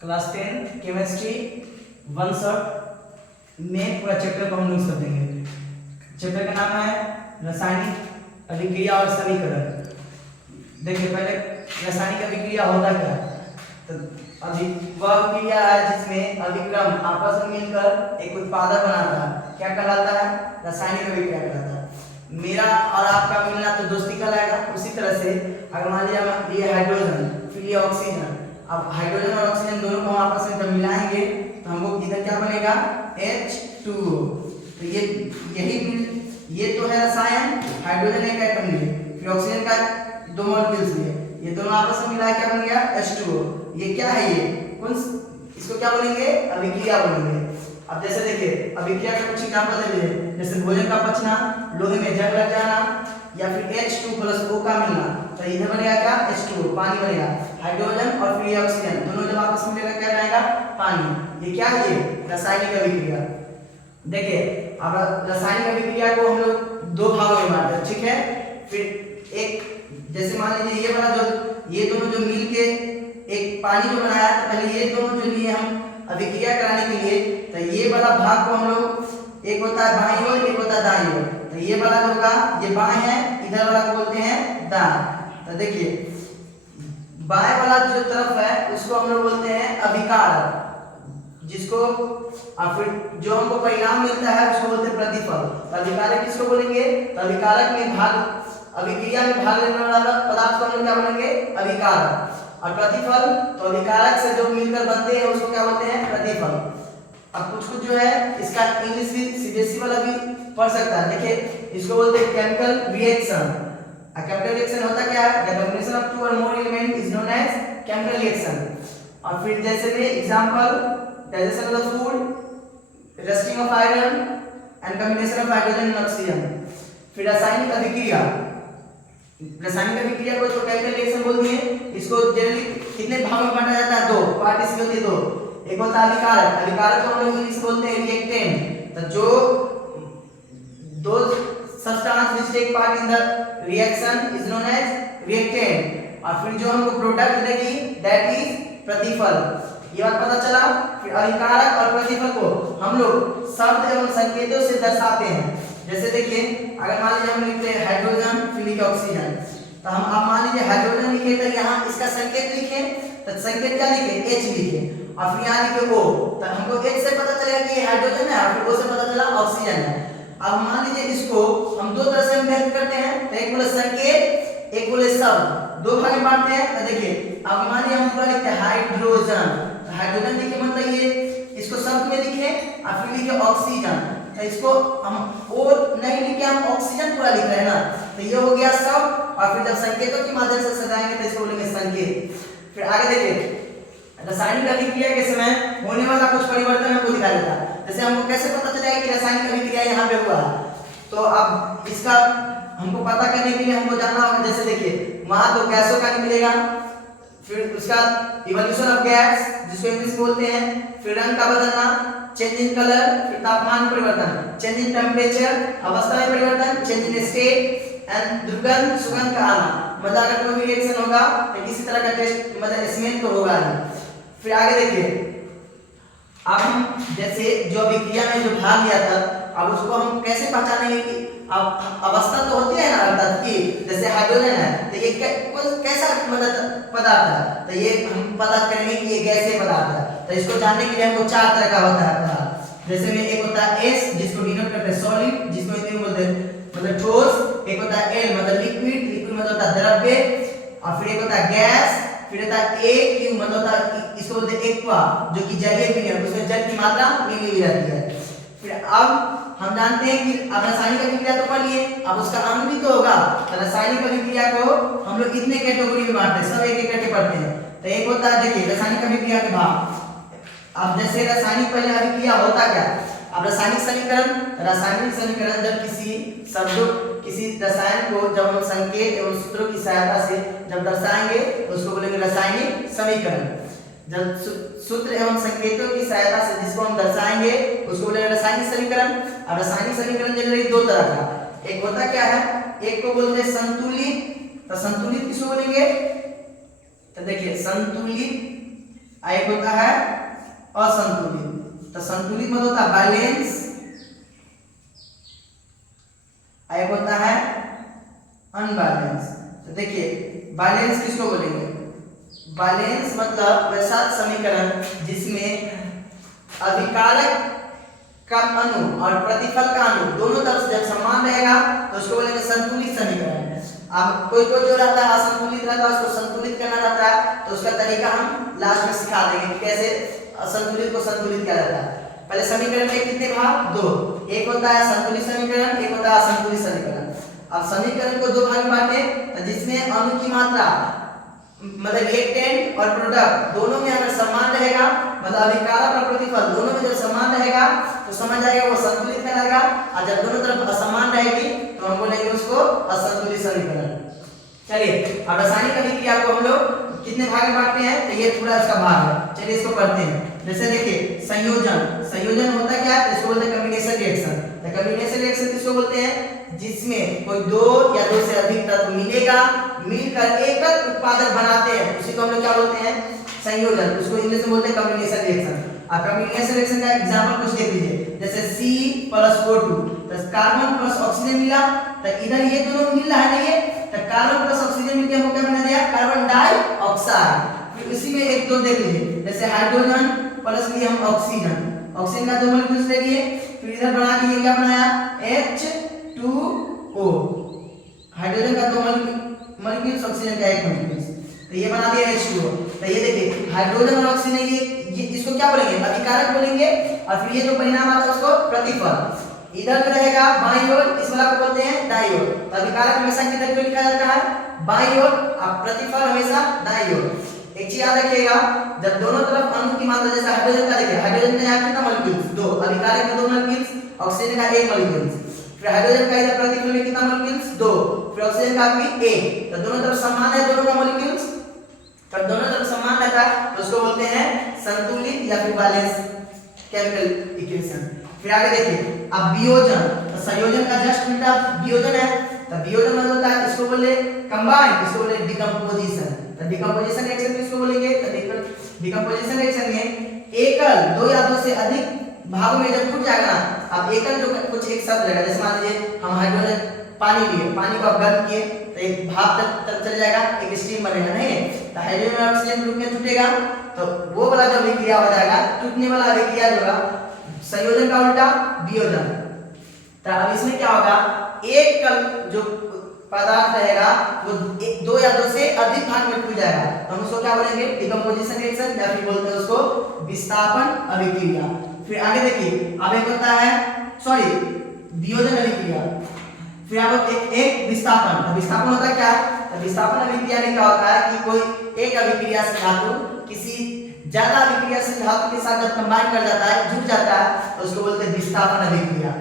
Class 10 chemistry one shot में पूरा chapter को हम लोग कर देंगे। चैप्टर का नाम है रासायनिक अभिक्रिया और समीकरण। देखिए पहले रासायनिक अभिक्रिया होता क्या है, तो अभी वह क्रिया है जिसमें अभिक्रम आपस में मिलकर एक उत्पादक बनाता है। क्या कहलाता है? रासायनिक अभिक्रिया कहलाता है। मेरा और आपका मिलना तो दोस्ती कहलाएगा। उसी तरह से अगर मान लिया ये हाइड्रोजन फिर ये ऑक्सीजन, अब हाइड्रोजन और ऑक्सीजन दोनों को हम आपस में जब मिलाएंगे तो हमको इधर क्या बनेगा? H2O। तो ये तो है रसायन, हाइड्रोजन एक एटम लिए, फिर ऑक्सीजन का दो मॉलिक्यूल्स लिए, ये दोनों आपस में मिला क्या बन गया? H2O। ये क्या है? ये कौन, इसको क्या बोलेंगे? अभिक्रिया बोलेंगे। अब जैसे देखिए अभिक्रिया का कुछ एग्जांपल दे दीजिए, जैसे भोजन का पचना, लोहे में जंग लग जाना, या फिर H2+O का मिलना, तो इधर बनेगा क्या? H2O, पानी बनेगा। हाइड्रोजन और फिर ये ऑक्सीजन दोनों जब आपस में मिलेगा क्या बनेगा? पानी। ये क्या है? ये रासायनिक अभिक्रिया। देखिए अब रासायनिक अभिक्रिया को हम लोग दो भागों में बांटते हैं, ठीक है? फिर एक जैसे मान लीजिए ये वाला ये दोनों जो मिल के एक पानी जो बनाया, तो पहले ये दोनों जो लिए हम अभिक्रिया कराने के लिए, तो ये वाला भाग को हम लोग, एक होता है बाईं ओर, एक होता है दाईं ओर, तो ये वाला जो होगा ये बाएं है, इधर वाला को बोलते हैं दाएं। तो देखिए बाएं वाला जो तरफ है उसको हम लोग बोलते हैं अभिकारक, जिसको फिर जो हमको परिणाम मिलता है उसको बोलते हैं प्रतिफल। तो अभिकारक किसको बोलेंगे? तो अभिकारक में अभिक्रिया में भाग लेने वाला पदार्थ को हम लोग क्या बोलेंगे? अभिकारक। और प्रतिफल, तो अभिकारक से जो मिलकर बनते हैं उसको क्या बोलते हैं? प्रतिफल। अब कुछ जो है इसका इंग्लिश भी सीबीएसई वाला भी पढ़ सकता है। देखिए इसको बोलते हैं केमिकल रिएक्शन। केमिकल रिएक्शन होता क्या है? द कॉम्बिनेशन ऑफ टू और more element is known as chemical reaction. और फिर जैसे में example, digestion of the food, rusting of iron and combination of hydrogen and oxygen. फिर रासायनिक अभिक्रिया, रासायनिक अभिक्रिया को जो केमिकल रिएक्शन बोलते हैं, इसको जनरली कितने भागों में बांटा जाता है? दो पार्ट इसमें होती है, दो। एक होता है अभिकारक, अभिकारक को हम लोग इंग्लिश में बोलते हैं रिएक्टेंट। तो जो दो substance which take part in the reaction is known as reactant. और फिर जो हमको प्रोडक्ट देगी दैट इज प्रतिफल। ये बात पता चला। फिर अभिकारक और प्रतिफल को हम लोग शब्द एवं संकेतों से दर्शाते हैं। जैसे देखिए अगर मान लीजिए हम लिखते हैं हाइड्रोजन फिर लिखे ऑक्सीजन, तो हम अब मान लीजिए हाइड्रोजन लिखे तो यहाँ इसका संकेत लिखे, तो संकेत क्या लिखे? H लिखे, और फिर यहाँ लिखे O, तो हमको H से पता चलेगा कि ये हाइड्रोजन है, और फिर O से पता चला ऑक्सीजन है। अब मान लीजिए इसको हम दो तरह से व्यक्त करते हैं, तो एक बोले संकेत, एक बोले शब्द, दो भाग में बांटते हैं। तो देखिए अब मान लीजिए हम पूरा लिखते हैं हाइड्रोजन, हाइड्रोजन लिखे मतलब ये इसको शब्द में लिखे, और फिर लिखे ऑक्सीजन, तो इसको हम ओ नहीं लिखे, हम ऑक्सीजन पूरा लिख रहे हैं ना, तो ये हो गया शब्द। और फिर जब संकेतों के माध्यम से सजाएंगे तो इसको बोलेंगे संकेत। फिर आगे देखिए रासायनिक अभिक्रिया के समय होने वाला कुछ परिवर्तन हमको दिखा देता है। जैसे हमको कैसे पता चलेगा कि रासायनिक अभिक्रिया यहाँ पे हुआ है? तो अब इसका हमको पता करने के लिए हमको जानना होगा। जैसे देखिए वहां तो गैसों का निकलेगा, फिर उसका इवोल्यूशन ऑफ गैस जिसको इंग्लिश में बोलते हैं, फिर रंग का बदलना, चेंज इन कलर, फिर तापमान परिवर्तन, चेंज इन टेम्परेचर, अवस्था में परिवर्तन, चेंज इन स्टेट एंड दुर्गंध सुगंध का आना। मतलब अगर कोई भी रिएक्शन होगा तो किसी तरह का टेस्ट मतलब स्मेल तो होगा नहीं। फिर आगे देखिए अब हम जैसे जो अभिक्रिया में जो भाग लिया था, अब उसको हम कैसे पहचानेंगे कि अब अवस्था तो होती है ना अर्थात कि जैसे हाइड्रोजन है तो ये कैसा मतलब पदार्थ है, तो ये हम पता करेंगे कि ये गैसीय पदार्थ है। तो इसको जानने के लिए हमको चार तरह का होता है पदार्थ। जैसे में एक होता है S जिसको डिनोट करते हैं सॉलिड, जिसको हिंदी में बोलते हैं मतलब ठोस। एक होता है L मतलब लिक्विड, लिक्विड मतलब होता है द्रव्य। और फिर एक होता है गैस, फिर होता है AQ मतलब होता है इसको बोलते हैं एक्वा जो कि जलीय भी है, उसमें जल की मात्रा मिली हुई रहती है। फिर अब हम जानते हैं कि अब रासायनिक अभिक्रिया तो पढ़ लिए, अब उसका अंग भी तो होगा। तो रासायनिक अभिक्रिया को हम लोग कितने कैटेगरी में बांटते हैं? सब एक एक करके पढ़ते हैं। तो एक होता है देखिए रासायनिक अभिक्रिया के भाग। अब जैसे रासायनिक पहले अभिक्रिया होता क्या? अब रासायनिक समीकरण जब किसी रसायन को जब हम संकेत एवं सूत्रों की सहायता से जब दर्शाएंगे तो उसको बोलेंगे रासायनिक समीकरण। जब सूत्र एवं संकेतों की सहायता से जिसको हम दर्शाएंगे उसको बोलेंगे रासायनिक समीकरण। अब रासायनिक समीकरण जनरली दो तरह का, एक होता क्या है? एक को बोलते हैं संतुलित। तो संतुलित किसको बोलेंगे? तो देखिए संतुलित एक होता है असंतुलित। तो संतुलित मतलब होता है बैलेंस, एक होता है अनबैलेंस। तो देखिए बैलेंस किसको बोलेंगे? बैलेंस मतलब वैसा समीकरण जिसमें अभिकारक का अणु और प्रतिफल का अणु दोनों तरफ से जब समान रहेगा तो उसको बोलेंगे संतुलित समीकरण। अब कोई जो रहता है असंतुलित रहता है उसको संतुलित करना रहता है, तो उसका तरीका हम लास्ट में सिखा देंगे कि कैसे असंतुलित को संतुलित किया जाता है। पहले समीकरण में कितने भाग? दो, एक होता है संतुलित समीकरण, एक होता है असंतुलित समीकरण। अब समीकरण को दो भाग में बांटे जिसमें अणु की मात्रा मतलब रिएक्टेंट और प्रोडक्ट दोनों में अगर समान रहेगा, मतलब अभिकारक और प्रतिफल दोनों में जब समान रहेगा तो समझ आएगा वो संतुलित कहलाएगा, और जब दोनों तरफ असमान रहेगी तो हम बोलेंगे उसको असंतुलित समीकरण। चलिए अब रासायनिक अभिक्रिया को हम लोग कितने भाग में बांटते हैं, तो ये पूरा इसका भाग है। चलिए इसको पढ़ते हैं। जैसे देखिए संयोजन, संयोजन होता क्या है? इसको बोलते हैं कॉम्बिनेशन रिएक्शन। तो कॉम्बिनेशन रिएक्शन किसको बोलते हैं? जिसमें कोई दो या दो से अधिक तत्व मिलेगा, मिलकर एकल उत्पादक बनाते हैं, उसी को हम लोग क्या बोलते हैं? संयोजन। उसको इंग्लिश में बोलते हैं कॉम्बिनेशन रिएक्शन। अब कॉम्बिनेशन रिएक्शन का एग्जांपल कुछ देख लीजिए, जैसे C+O2 तो कार्बन प्लस ऑक्सीजन मिला, तो इधर ये दोनों मिल रहा है ना, ये तो कार्बन प्लस ऑक्सीजन मिलकर हमको क्या बना दिया? Carbon dioxide. फिर उसी में एक दो देख लीजिए, जैसे हाइड्रोजन प्लस लिए हम ऑक्सीजन, ऑक्सीजन का दो मॉलिक्यूल्स ले लिए, फिर इधर बना के ये क्या बनाया? H2O, हाइड्रोजन का दो मॉलिक्यूल्स, ऑक्सीजन का एक मॉलिक्यूल्स, तो ये बना दिया H2O। तो ये देखिए हाइड्रोजन और ऑक्सीजन ये इसको क्या बोलेंगे? अभिकारक बोलेंगे, और फिर ये जो परिणाम आता है उसको प्रतिफल। इधर जो रहेगा बाईं ओर, इस वाला को बोलते हैं दाईं ओर। तो अभिकारक हमेशा किधर को लिखा जाता है? बाईं ओर, और प्रतिफल हमेशा दाईं ओर। एक चीज याद रखिएगा, जब दोनों तरफ अणु की मात्रा, जैसे हाइड्रोजन का देखिए, हाइड्रोजन का यहाँ कितना मॉलिक्यूल्स? दो, अभिकारक में दो मॉलिक्यूल्स, ऑक्सीजन का एक मॉलिक्यूल्स। फिर हाइड्रोजन का इधर प्रतिफल में कितना मॉलिक्यूल्स? दो, फिर ऑक्सीजन का भी एक। तो दोनों तरफ समान है दोनों का मॉलिक्यूल्स, तो दोनों तरफ समान रहता है तो उसको बोलते हैं संतुलित या फिर बैलेंस केमिकल इक्वेशन। फिर आगे देखिए अब वियोजन, तो संयोजन का जस्ट उल्टा वियोजन है। तो वियोजन मतलब होता है, इसको बोले कंबाइन, इसको बोले डिकम्पोजिशन। तो डिकम्पोजिशन रिएक्शन किसको बोलेंगे? तो डिकम्पोजिशन रिएक्शन में एकल दो या दो से अधिक भागों में जब टूट जाएगा ना, अब एकल जो कुछ एक शब्द रहेगा, जैसे मान लीजिए हम हाइड्रोजन पानी लिए, पानी को आप गर्म किए तो एक भाप तक चल जाएगा, एक स्टीम बनेगा, नहीं है? तो हाइड्रोजन और ऑक्सीजन ग्रुप में टूटेगा तो वो वाला जो अभिक्रिया हो जाएगा, टूटने वाला अभिक्रिया जो होगा संयोजन का उल्टा वियोजन। तो अब इसमें क्या होगा? एक कल जो पदार्थ रहेगा वो दो या दो से अधिक भाग में टूट जाएगा, तो हम उसको क्या बोलेंगे? डिकम्पोजिशन रिएक्शन, या फिर बोलते हैं उसको विस्थापन अभिक्रिया। फिर आगे देखिए अब एक होता है वियोजन अभिक्रिया, फिर आप एक विस्थापन। तो विस्थापन होता है क्या? तो विस्थापन अभिक्रिया में क्या होता है कि कोई एक अभिक्रिया से धातु किसी ज्यादा अभिक्रियाशील धातु के साथ जब कंबाइन कर जाता है, जुड़ जाता है, तो उसको बोलते हैं विस्थापन अभिक्रिया,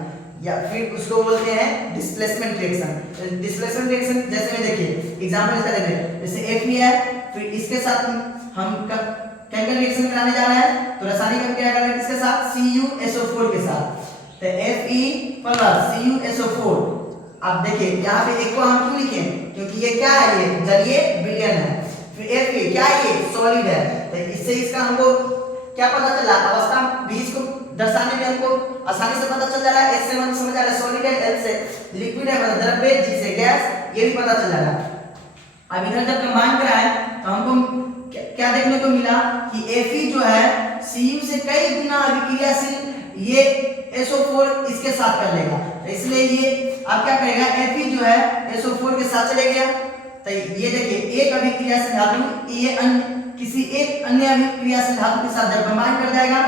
या फिर उसको बोलते हैं डिस्प्लेसमेंट रिएक्शन। डिस्प्लेसमेंट रिएक्शन जैसे में देखिए एग्जांपल इसका देते हैं, जैसे Fe है, फिर इसके साथ हम केमिकल रिएक्शन कराने जा रहे हैं, तो रासायनिक अभिक्रिया कर रहे हैं किसके साथ? CuSO4 के साथ। तो Fe प्लस CuSO4। अब देखिए यहाँ पे एक को हम क्यों लिखे? क्योंकि ये क्या है? ये जलीय विलयन है। फिर Fe क्या है? ये सॉलिड है। तो इससे इसका हमको क्या पता चला? अवस्था बीज को दर्शाने में हमको आसानी से पता चल जा रहा है। S से मतलब समझ आ रहा है सॉलिड है, L से लिक्विड है मतलब द्रव्य, G से गैस, ये भी पता चल जा रहा है। अब इधर जब कंबाइन कराए तो हमको क्या देखने को मिला कि Fe जो है Cu से कई गुना अभिक्रियाशील ये SO4 इसके साथ कर लेगा, तो इसलिए ये अब क्या करेगा? Fe जो है SO4 के साथ चले गया, तो ये देखिए एक अभिक्रियाशील धातु ये किसी एक अन्य अभिक्रियाशील धातु के साथ जब कंबाइन कर जाएगा,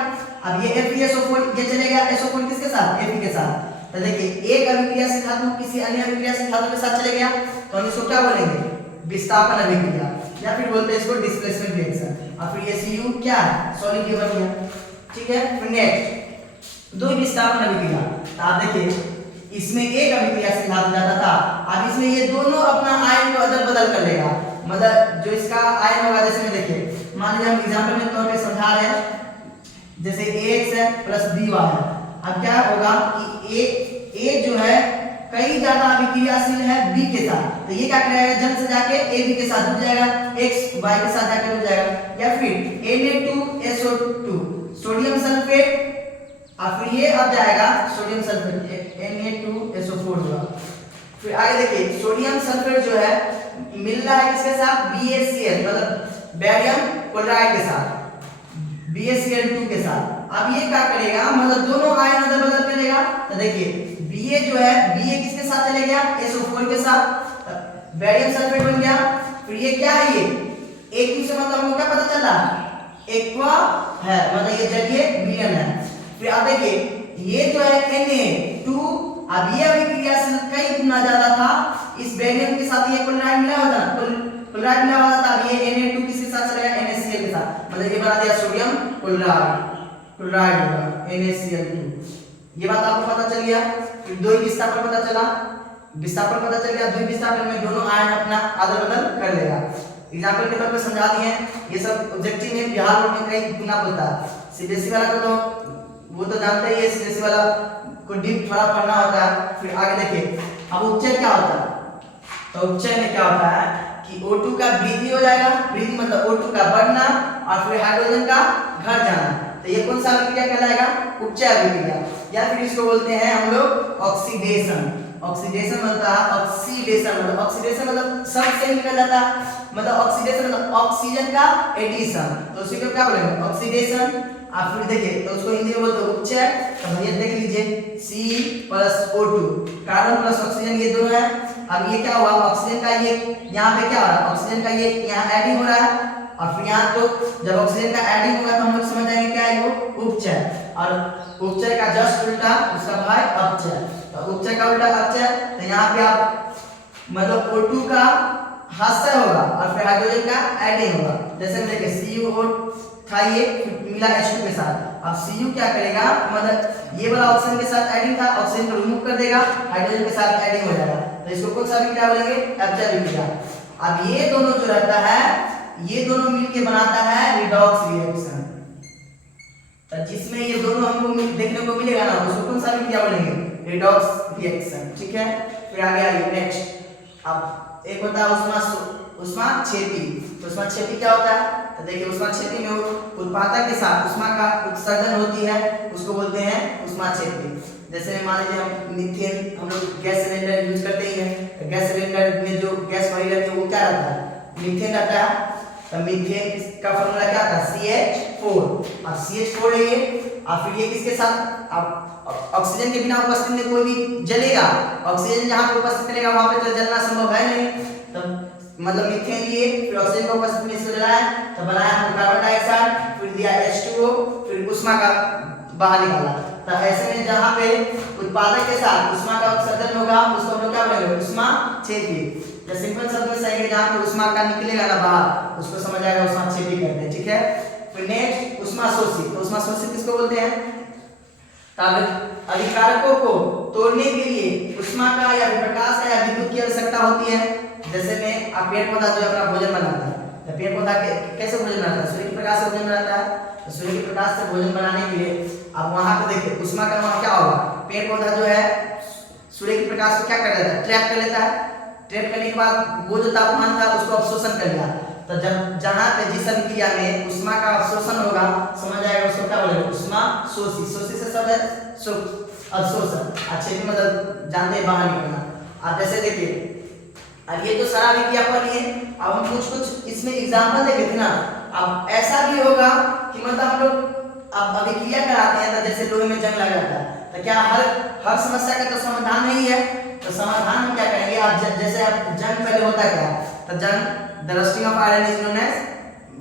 अब ये FeSO4 ये चलेगा SO4 किसके साथ? Fe के साथ। तो देखिए एक अभिक्रियाशील धातु किसी अन्य अभिक्रियाशील धातु के साथ चले गया, तो हम इसको क्या बोलेंगे? विस्थापन अभिक्रिया, या फिर बोलते हैं इसको डिस्प्लेसमेंट रिएक्शन। और फिर ये Cu क्या है? सॉलिड बन गया, ठीक है। फिर नेक्स्ट दो विस्थापन अभिक्रिया। तो आप देखिए इसमें एक अभिक्रियाशील धातु जाता था, अब इसमें ये दोनों अपना आयन को अदल बदल कर लेगा, मतलब जो इसका आयन होगा, जैसे में देखिए मान लीजिए हम एग्जांपल में तौर पे समझा रहे हैं, जैसे Ax है प्लस By है। अब क्या होगा कि A जो है कई ज्यादा अभिक्रियाशील है बी के साथ, तो ये क्या करेगा, जल्द से जाके ए बी के साथ जुड़ जाएगा, एक्स वाई के साथ जाके जुड़ जाएगा। या फिर Na2SO2 सोडियम सल्फेट, और फिर ये अब जाएगा सोडियम सल्फेट Na2SO4 होगा। फिर आगे देखिए सोडियम सल्फेट जो है मिल रहा है किसके साथ, BaCl मतलब बेरियम क्लोराइड के साथ, BaCl2 के साथ। अब ये क्या करेगा, मतलब दोनों आयन अदल बदल करेगा, तो देखिए Ba जो है Ba किसके साथ चले गया, SO4 के साथ, बेरियम सल्फेट बन गया। फिर ये क्या है, ये एक से मतलब हमको क्या पता चला, एक्वा है, मतलब ये जलीय विलयन है। फिर अब देखिए ये जो है Na2, अब ये अभिक्रियाशील कई गुना ज्यादा था, इस बेरियम के साथ ये क्लोराइड मिला हुआ था, क्लोराइड मिला हुआ था, अब ये Na2 किसके साथ चलेगा, NaCl के साथ, मतलब ये बना दिया सोडियम क्लोराइड होगा NaCl2। ये बात आपको पता चल गया। फिर द्वि विस्थापन पता चला, विस्थापन पता चल गया, द्वि विस्थापन में दोनों आयन अपना अदल बदल कर लेगा। एग्जांपल के तौर पे समझा दिए हैं, ये सब ऑब्जेक्टिव में बिहार बोर्ड में कई गुना पूछता है। सीबीएसई वाला को तो वो तो जानते ही है, सीबीएसई वाला को डीप थोड़ा पढ़ना होता है। फिर आगे देखिए अब उपचय क्या होता है, तो उपचय में क्या होता है कि O2 का वृद्धि हो जाएगा, वृद्धि मतलब O2 का बढ़ना और फिर हाइड्रोजन का घट जाना, तो ये कौन सा अभिक्रिया कहलाएगा, उपचय अभिक्रिया। या फिर इसको बोलते हैं हम लोग ऑक्सीडेशन। ऑक्सीडेशन मतलब ऑक्सीडेशन मतलब ऑक्सीडेशन मतलब शब्द से निकल जाता है, मतलब ऑक्सीडेशन मतलब ऑक्सीजन का एडिशन, तो उसी को क्या बोलेंगे ऑक्सीडेशन। आप फिर देखिए तो उसको हिंदी में बोलते हैं उपचय। तो भैया देख लीजिए C+O2 कार्बन प्लस ऑक्सीजन ये दोनों है। अब ये क्या हुआ, ऑक्सीजन का ये यहाँ पे क्या हो रहा है, ऑक्सीजन का ये यहाँ एडिंग हो रहा है, और फिर यहाँ तो जब ऑक्सीजन का एडिंग होगा तो हम लोग समझ जाएंगे क्या है वो उपचय, और उपचय का जस्ट उल्टा उसका भाई अपचय। तो उपचय का उल्टा अपचय, तो यहाँ पे आप मतलब O2 का ह्रास होगा और फिर हाइड्रोजन का एडिंग होगा। जैसे देखिए CuO था ये मिला H2 के साथ, अब Cu क्या करेगा, मतलब ये वाला ऑक्सीजन के साथ एडिंग था, ऑक्सीजन को रिमूव कर देगा, हाइड्रोजन के साथ एडिंग हो जाएगा, तो इसको कौन सा अभिक्रिया बोलेंगे, अपचय अभिक्रिया। अब ये दोनों जो रहता है ये दोनों मिलके बनाता है रिडॉक्स रिएक्शन, तो जिसमें ये दोनों हमको देखने को मिलेगा ना, उसको कौन सा अभिक्रिया बोलेंगे, रिडॉक्स रिएक्शन। ठीक है, फिर आगे आइए नेक्स्ट। अब एक होता है ऊष्माक्षेपी। तो ऊष्माक्षेपी क्या होता है, तो देखिए ऊष्माक्षेपी में उत्पादक के साथ ऊष्मा का उत्सर्जन होती है, उसको बोलते हैं ऊष्माक्षेपी। जैसे मान लीजिए हम मीथेन हम लोग गैस सिलेंडर यूज करते ही हैं, तो गैस सिलेंडर में जो गैस भरी रहती है वो क्या रहता है, मीथेन रहता है। तो मीथेन का फॉर्मूला क्या था, CH4, अब CH4 है ये, और फिर ये किसके साथ, अब ऑक्सीजन के बिना उपस्थित में कोई भी जलेगा, ऑक्सीजन जहां पे उपस्थित रहेगा वहां पे तो जलना संभव है नहीं, तो मतलब मीथेन लिए फिर ऑक्सीजन को उपस्थित में इसको जलाया, तो बनाया हम कार्बन डाइऑक्साइड, फिर दिया H2O, फिर ऊष्मा का बाहर निकाला। तो ऐसे में जहां पे उत्पादक के साथ ऊष्मा का उत्सर्जन होगा उसको हम लोग क्या बोलेंगे, ऊष्माक्षेपी। या सिंपल शब्द में सही है, जहां पे ऊष्मा का निकलेगा ना बाहर उसको समझ आएगा ऊष्माक्षेपी कहते हैं। ठीक है, फिर नेक्स्ट ऊष्माशोषी। तो ऊष्माशोषी किसको बोलते हैं, अभिकारकों को तोड़ने के लिए ऊष्मा का या प्रकाश का या विद्युत की आवश्यकता होती है। जैसे में आप पेड़ पौधा जो अपना भोजन बनाता है, तो पेड़ पौधा कैसे भोजन बनाता है, सूर्य के प्रकाश से भोजन बनाता है, तो सूर्य के प्रकाश से भोजन बनाने के लिए अब वहां पे देखिए ऊष्मा का वहां क्या होगा, पेड़ पौधा जो है सूर्य के प्रकाश को क्या कर लेता है, ट्रैप कर लेता है, ट्रैप करने के बाद वो जो तापमान था उसको अवशोषण कर लिया। तो जब जहां पे जिस अभिक्रिया में ऊष्मा का अवशोषण होगा समझ आएगा उसको क्या बोलेंगे, ऊष्माशोषी। शोषी से शब्द है अवशोषण, अच्छे भी मतलब जानते हैं बाहर निकलना। अब जैसे देखिए अब ये तो सारा अभिक्रिया पर लिए, अब हम कुछ इसमें एग्जांपल देखे थे ना। अब ऐसा भी होगा कि मतलब हम लोग अब अभिक्रिया कराते हैं तो जैसे लोहे में जंग लग जाता है, तो क्या हर समस्या का तो समाधान नहीं है, तो समाधान हम क्या करेंगे, आप जैसे आप जंग पहले होता क्या, तो जंग the rusting of iron is known as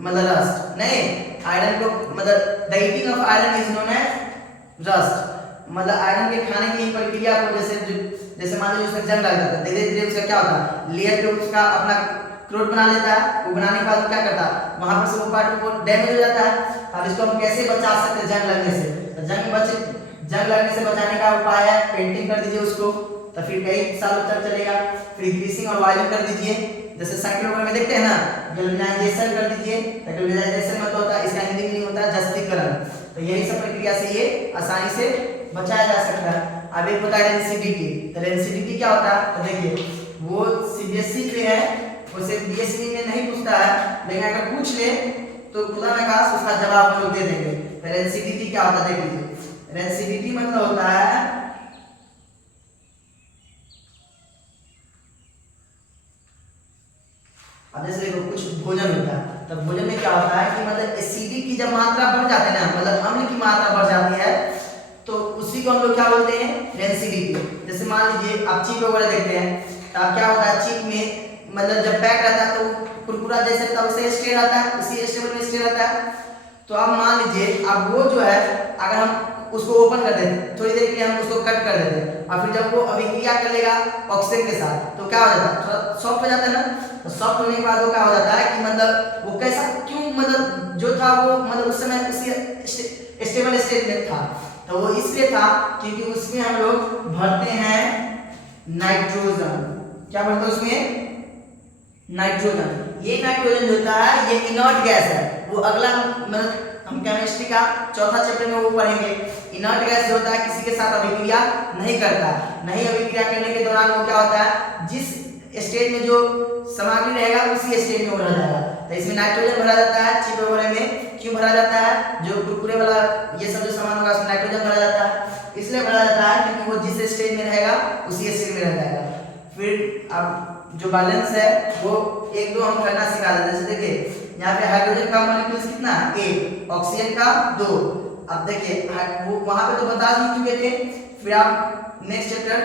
मतलब रस्ट, नहीं आयरन को मतलब the heating of iron is known as rust, मतलब आयरन के खाने की प्रक्रिया को जैसे मान लीजिए उसमें जंग लग जाता है, धीरे धीरे उसका क्या होता है, लेयर पे उसका अपना क्रोट बना लेता है, वो बनाने के बाद क्या करता है वहां पर से वो पार्ट को डैमेज हो जाता है। अब इसको हम कैसे बचा सकते हैं जंग लगने से, तो जंग लगने से बचाने का उपाय है पेंटिंग कर दीजिए उसको, तो फिर कई सालों तक चलेगा। फिर ग्रीसिंग और वायलिंग कर दीजिए, जैसे साइकिल वगैरह में देखते हैं ना, गैल्वेनाइजेशन कर दीजिए। तो गैल्वेनाइजेशन मतलब होता है, इसका हिंदी में नहीं होता जस्तीकरण, तो यही सब प्रक्रिया से ये आसानी से बचाया जा सकता है। अब एक होता है रेंसिडिटी। तो रेंसिडिटी क्या होता है, तो देखिए वो सीबीएसई पे है, उसे बीएसई में नहीं पूछता है, लेकिन अगर पूछ ले तो खुदा न खास उसका जवाब हम लोग दे देंगे। तो रेंसिडिटी क्या होता है देख लीजिए। रेंसिडिटी मतलब होता है अब जैसे देखो कुछ भोजन होता है, तब भोजन में क्या होता है कि मतलब एसिडिक की जब मात्रा बढ़ जाती है ना, मतलब अम्ल की मात्रा बढ़ जाती है, तो उसी को हम लोग क्या बोलते हैं, रेंसिडिटी। जैसे मान लीजिए आप चीप वगैरह देखते हैं, तो अब क्या होता है चीप में मतलब जब पैक रहता है तो कुरकुरा जैसे तब से स्टे रहता है, उसी स्टेबल में स्टे रहता है। तो अब मान लीजिए अब वो जो है अगर हम उसको ओपन कर देते, थोड़ी देर के लिए हम उसको कट कर देते, और फिर जब वो अभिक्रिया कर लेगा ऑक्सीजन के साथ, तो क्या हो जाता है, थोड़ा सॉफ्ट हो जाता है ना। तो सॉफ्ट होने के बाद वो क्या हो जाता है कि मतलब वो कैसा क्यों, मतलब जो था वो मतलब उस समय उसी स्टेबल स्टेट में था, तो वो इसलिए था क्योंकि उसमें हम लोग भरते हैं नाइट्रोजन। क्या भरते हैं उसमें, नाइट्रोजन। ये नाइट्रोजन जो होता है ये इनर्ट गैस है, वो अगला मतलब हम केमिस्ट्री का चौथा चैप्टर में वो पढ़ेंगे। इनर्ट गैस जो होता है किसी के साथ अभिक्रिया नहीं करता, नहीं अभिक्रिया करने के दौरान वो क्या होता है, जिस स्टेज में जो सामग्री रहेगा उसी स्टेज में वो रह जाएगा। तो इसमें नाइट्रोजन भरा जाता है, चिप वगैरह में क्यों भरा जाता है, जो कुरकुरे वाला ये सब जो सामान होगा उसमें नाइट्रोजन भरा जाता है, इसलिए भरा जाता है क्योंकि वो जिस स्टेज में रहेगा उसी स्टेज में रह जाएगा। फिर अब जो बैलेंस है वो एक दो हम करना सिखा देते हैं। जैसे देखिए यहाँ पे हाइड्रोजन का मॉलिक्यूल्स कितना, एक, ऑक्सीजन का 2। अब देखिए वो वहां पे तो बता ही चुके थे, फिर आप नेक्स्ट चैप्टर